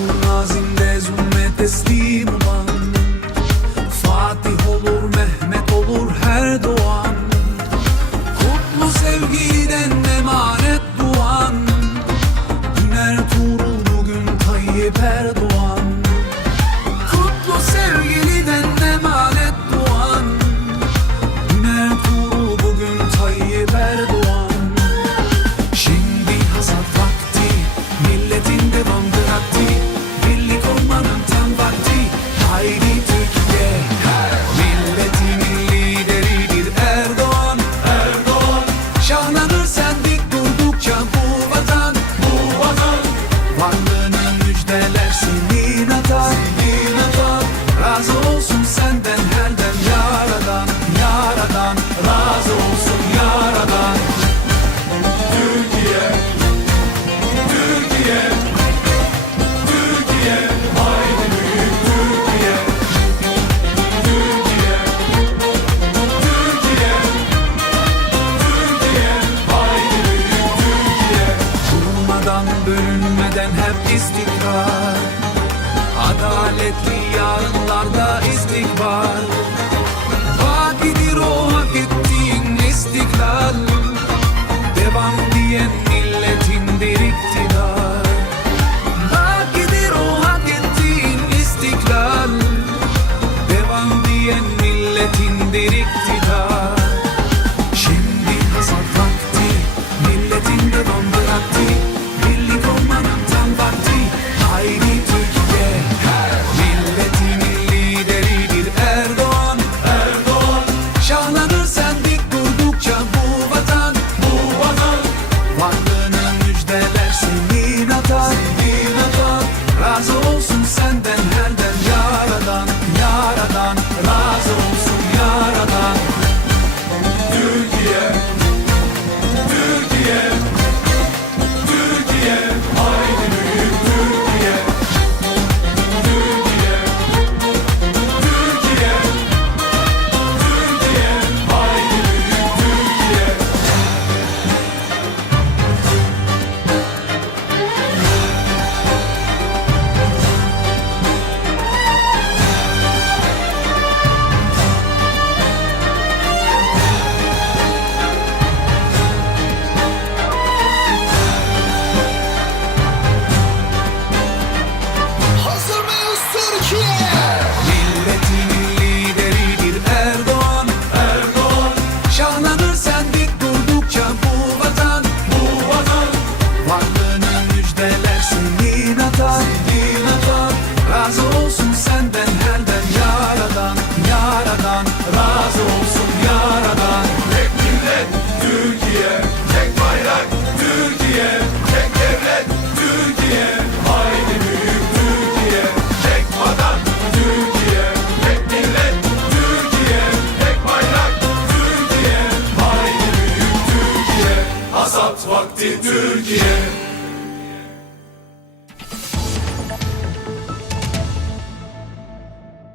un nos in desum Bölünmeden bölünmeden hep istikrar. Adaletli yarınlarda istikbar Vakidir o hak ettiğin istiklal. Devam diyen milletindir iktidar. Vakidir o hak ettiğin istiklal. Devam diyen milletindir iktidar. Türkiye.